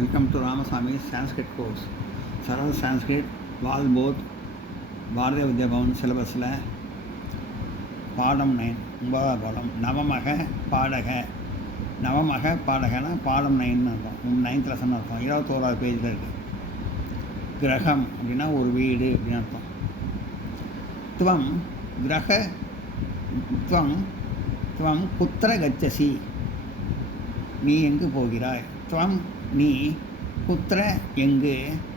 Welcome to Ramaswamy's Sanskrit course. Saral Sanskrit, Valbodh, Bharatiya Vidya Bhavan சிலபஸில் பாடம் 9 9ஆவது பாடம் நவமக பாடகனா பாடம் 9ன்னு அர்த்தம். 9th லெசன் அர்த்தம். 21வது பேஜில் இருக்குது. கிரகம் அப்படின்னா ஒரு வீடு அப்படின்னு அர்த்தம். துவம் கிரக துவம் குத்திர கச்சசி, நீ எங்கு போகிறாய். துவம் நீ, குத்திர எங்கு,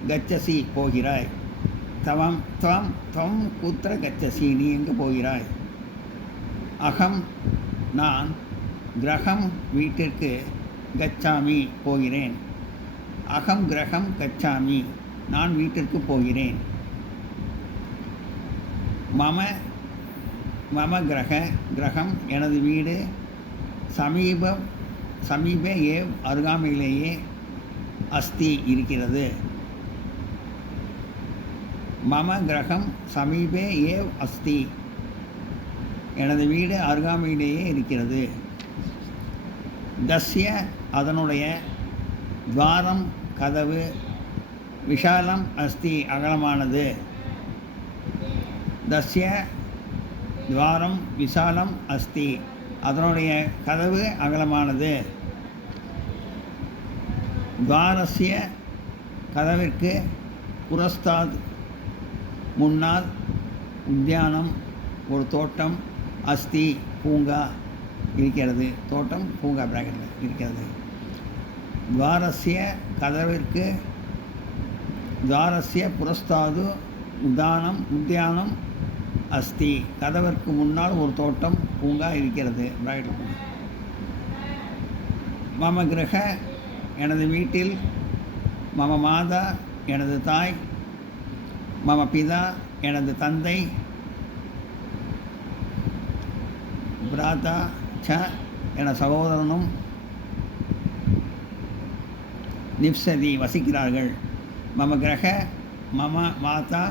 கச்சசி போகிறாய். துவம் குத்திர கச்சசி, நீ எங்கு போகிறாய். அகம் நான், கிரகம் வீட்டிற்கு, கச்சாமி போகிறேன். அகம் கிரகம் கச்சாமி, நான் வீட்டிற்கு போகிறேன். மம கிரகம் எனது வீடு, சமீப ஏவ் அருகாமையிலேயே, அஸ்தி இருக்கிறது. மம கிரகம் சமீபே ஏவ் அஸ்தி, எனது வீடு அருகாமையிலேயே இருக்கிறது. தஸ்ய அதனுடைய, துவாரம் கதவு, விஷாலம் அஸ்தி அகலமானது. தஸ்ய துவாரம் விஷாலம் அஸ்தி, அதனுடைய கதவு அகலமானது. துவாரஸ்ய கதவிற்கு, புரஸ்தாத் முன்னால், உத்தியானம் ஒரு தோட்டம், அஸ்தி பூங்கா இருக்கிறது. தோட்டம் பூங்கா பிராக்கெட்டில் இருக்கிறது. துவாரஸ்ய கதவிற்கு, துவாரஸ்ய புரஸ்தாது உத்தியானம் அஸ்தி, கதவிற்கு முன்னால் ஒரு தோட்டம் பூங்கா இருக்கிறது பிராக்கெட்டில். மம கிரக எனது வீட்டில், மம மாதா எனது தாய், மம பிதா எனது தந்தை, பிராதா ச என சகோதரனும், நிப்சதி வசிக்கிறார்கள். மம கிரக மம மாதா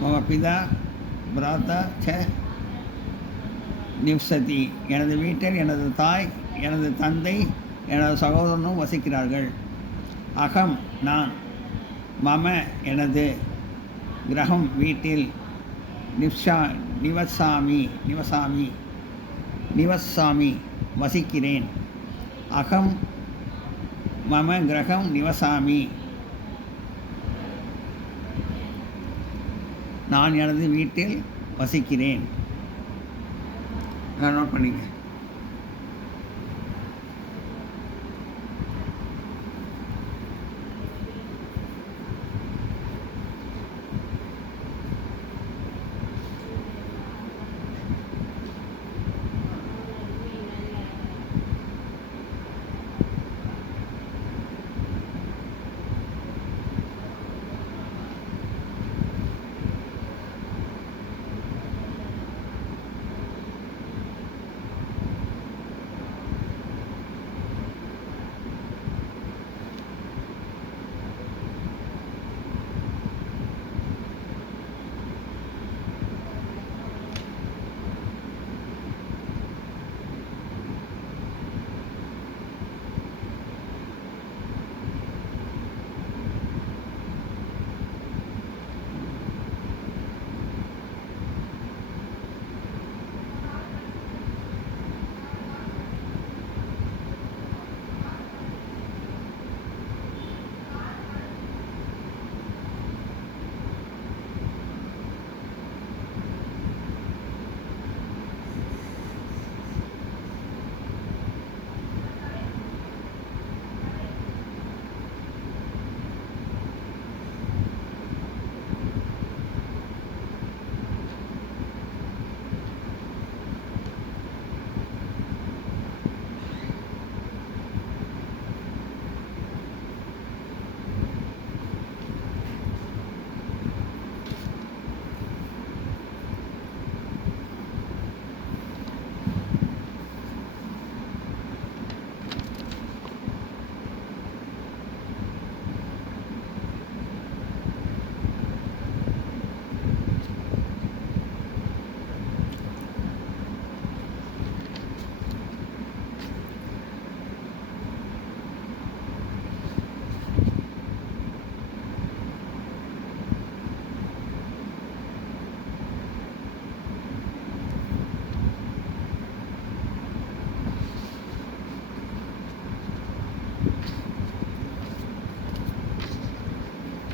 மம பிதா பிராதா ச நிப்சதி, எனது வீட்டில் எனது தாய், எனது தந்தை, எனது சகோதரனும் வசிக்கிறார்கள். அகம் நான், மம எனது, கிரகம் வீட்டில், நிவசாமி வசிக்கிறேன். அகம் மம கிரகம் நிவசாமி, நான் எனது வீட்டில் வசிக்கிறேன். நோட் பண்ணிக்க.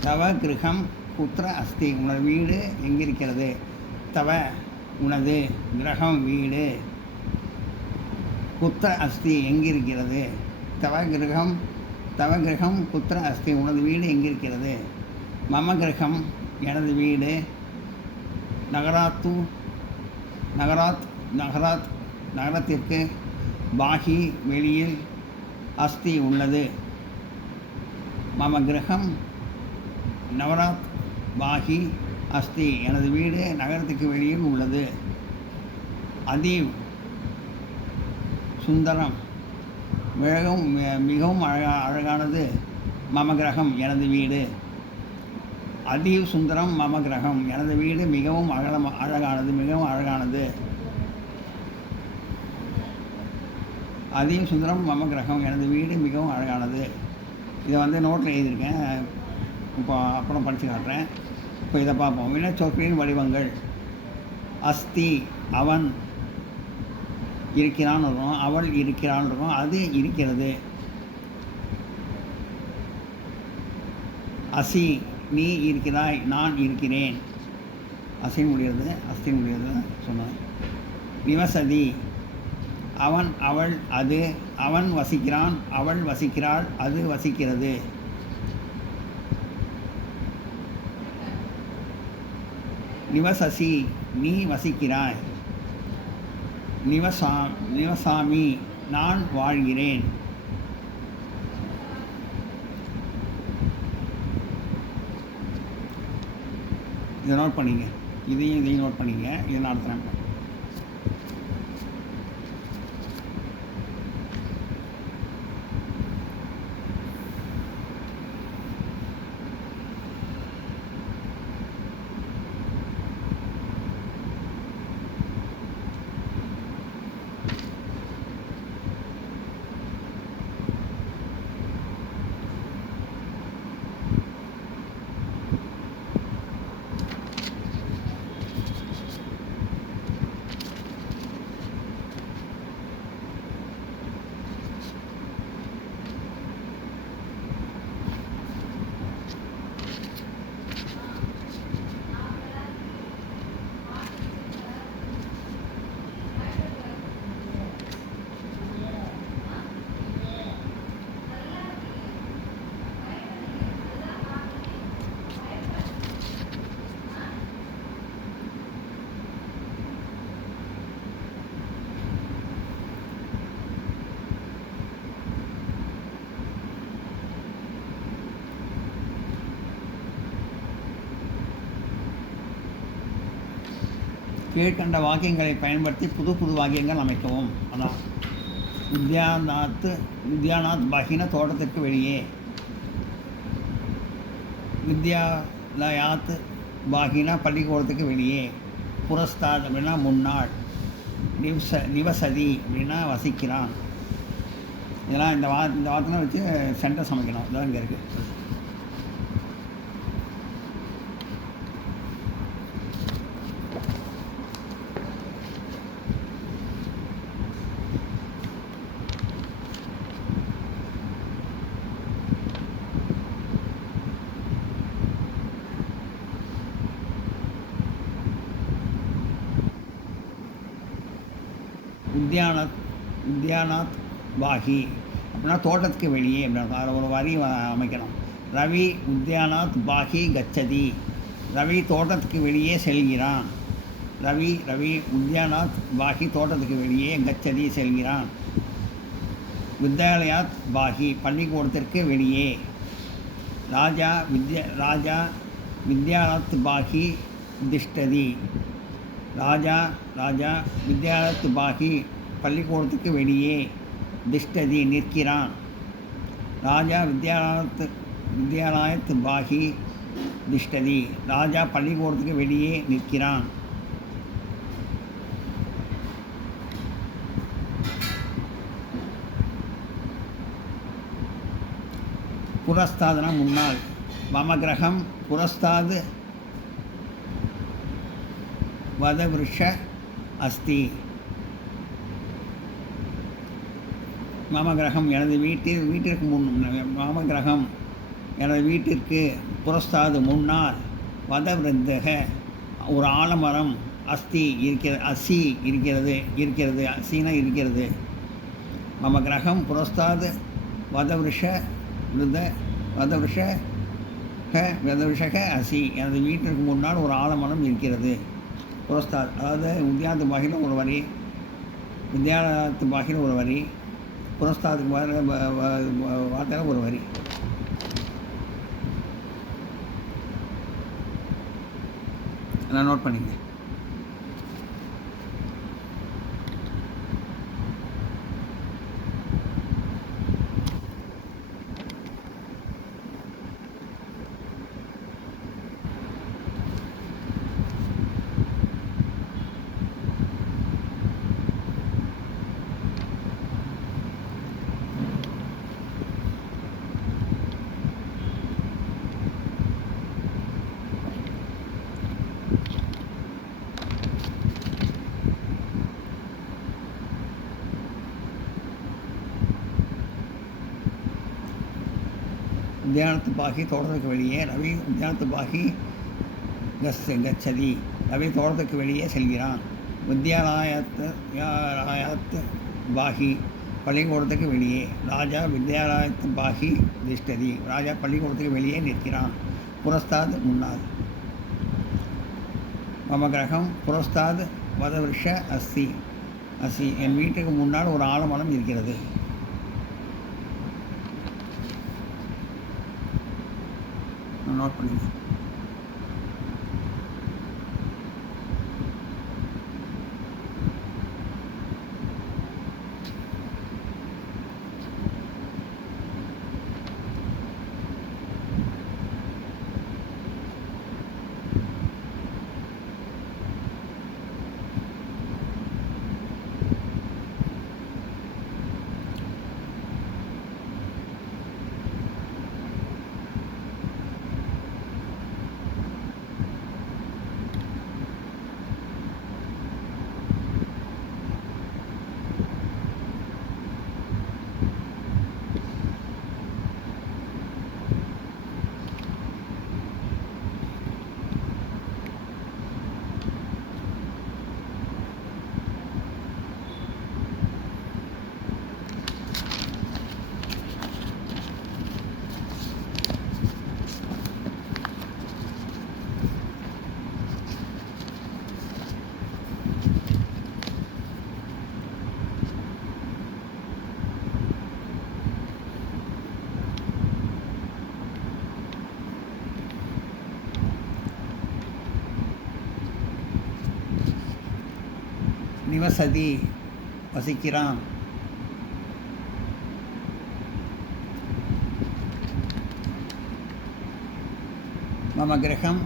தவ கிரகம் குத்திர அஸ்தி, உனது வீடு எங்கிருக்கிறது. தவ உனது, கிரகம் வீடு, குத்திர அஸ்தி எங்கிருக்கிறது. தவ கிரகம் குத்திர அஸ்தி, உனது வீடு எங்கிருக்கிறது. மம கிரகம் எனது வீடு, நகரத்திற்கு, பாகி வெளியில், அஸ்தி உள்ளது. மம கிரகம் நகராத் பாகி அஸ்தி, எனது வீடு நகரத்துக்கு வெளியில் உள்ளது. அதீவ் சுந்தரம், மிகவும் அழகானது. மம கிரகம் எனது வீடு. அதீவ் சுந்தரம் மம கிரகம், எனது வீடு மிகவும் அழகானது. அதீவ் சுந்தரம் மம கிரகம், எனது வீடு மிகவும் அழகானது. இதை நோட்டில் எழுதியிருக்கேன், இப்போ அப்புறம் படித்து காட்டுறேன். இப்போ இதை பார்ப்போம். வினைச்சொற்களின் வடிவங்கள். அஸ்தி அவன் இருக்கிறான்னு இருக்கும், அவள் இருக்கிறான்னு இருக்கும், அது இருக்கிறது. அசி நீ இருக்கிறாய், நான் இருக்கிறேன். அஸ்தி முடிகிறது சொன்னேன். நிவசதி அவன் அவள் அது, அவன் வசிக்கிறான், அவள் வசிக்கிறாள், அது வசிக்கிறது. நிவசசி நீ வசிக்கிறாய். நிவசாமி நான் வாழ்கிறேன். இதை நோட் பண்ணிங்க, இதையும் நோட் பண்ணிங்க. இதை நடத்துகிறேன். கீழ்கண்ட வாக்கியங்களை பயன்படுத்தி புது வாக்கியங்கள் அமைக்கவும். அதான் வித்யாநாத் பாகின தோட்டத்திற்கு வெளியே. வித்யாலயாத் பாகினா பள்ளிக்கூடத்துக்கு வெளியே. புரஸ்தாத் அப்படின்னா முன்னாள். நிவசதி அப்படின்னா வசிக்கிறான். இதெல்லாம் இந்த வார்த்தை வச்சு சென்டென்ஸ் அமைக்கணும். இதான் இங்கே இருக்குது. வித்யாநாத் பாகி அப்படின்னா தோட்டத்துக்கு வெளியே அப்படின்னா அதில் ஒரு வரி அமைக்கணும். ரவி உத்யானாத் பாகி கச்சதி, ரவி தோட்டத்துக்கு வெளியே செல்கிறான். ரவி உத்யானாத் பாகி தோட்டத்துக்கு வெளியே கச்சதி செல்கிறான். வித்யாலயாத் பாகி பள்ளிக்கூடத்திற்கு வெளியே. ராஜா வித்யாலயாத் பாகி திஷ்டதி, ராஜா வித்யாலயாத் பாகி பள்ளிக்கூடத்துக்கு வெளியே திஷ்டதி நிற்கிறான். ராஜா வித்யாலயாத் பாகி திஷ்டதி, ராஜா பள்ளிக்கூடத்துக்கு வெளியே நிற்கிறான். புரஸ்தாதுனா முன்னாள். மம கிரகம் புரஸ்தாது வதவிருஷ அஸ்தி. மம கிரகம் எனது வீட்டிற்கு முன். மம கிரகம் எனது வீட்டிற்கு புரஸ்தாது முன்னால் வதவிருந்தக ஒரு ஆலமரம் அசி இருக்கிறது அசினா இருக்கிறது. மம கிரகம் புரஸ்தாது வதவிருஷ வதவிருஷக அசி எனது வீட்டிற்கு முன்னால் ஒரு ஆலமரம் இருக்கிறது. புரஸ்தாத் அதாவது உத்தியானத்து பாகியில் ஒரு வரி, வித்யாலயத்து பாகியில் ஒரு வரி, புரஸ்தாதுக்கு வார்த்தையில் ஒரு வரி. நான் நோட் பண்ணிங்க. உத்தியானத்து பாகி தோட்டத்துக்கு வெளியே ரவி உத்தியானத்து பாகி கச்சதி ரவி தோட்டத்துக்கு வெளியே செல்கிறான். வித்யாலயத்து பாகி பள்ளிக்கூடத்துக்கு வெளியே ராஜா வித்யாலயத்து பாகி திஷ்டதி ராஜா பள்ளிக்கூடத்துக்கு வெளியே நிற்கிறான். புரஸ்தாத் முன்னால் மம கிரகம் புரஸ்தாத் வதவிருஷ அசி என் வீட்டுக்கு முன்னால் ஒரு ஆலமரம் இருக்கிறது. நோட் பண்ணுங்க. நிவசதி வசிக்கிறான். மம கிரகம்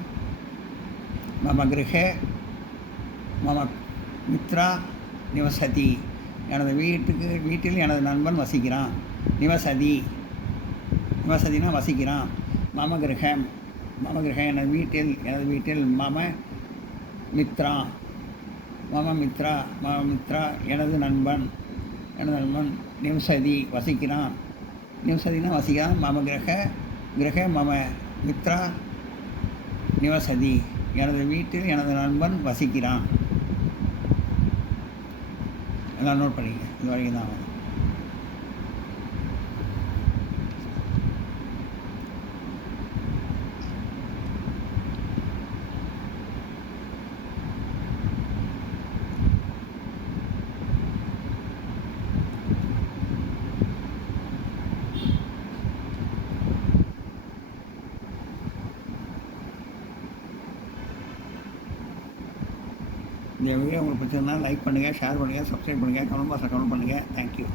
மம கிரகே மம மித்ரா நிவசதி எனது வீட்டில் எனது நண்பன் வசிக்கிறான். நிவசதினா வசிக்கிறான். மம கிரகம் எனது வீட்டில் மம மித்ரா எனது நண்பன் நிவசதி வசிக்கிறான். நிவசதினா வசிக்கிறான். மம கிரக மம மித்ரா நிவசதி எனது வீட்டில் எனது நண்பன் வசிக்கிறான். எல்லாம் நோட் பண்ணிக்க. இது வரைக்கும் தான். இந்த வீடியோ உங்களுக்கு பிடிச்சிருந்தா லைக் பண்ணுங்கள், ஷேர் பண்ணுங்கள், சப்ஸ்கிரைப் பண்ணுங்கள், கமெண்ட் பாக்ஸில் கமெண்ட் பண்ணுங்கள். தேங்க்யூ.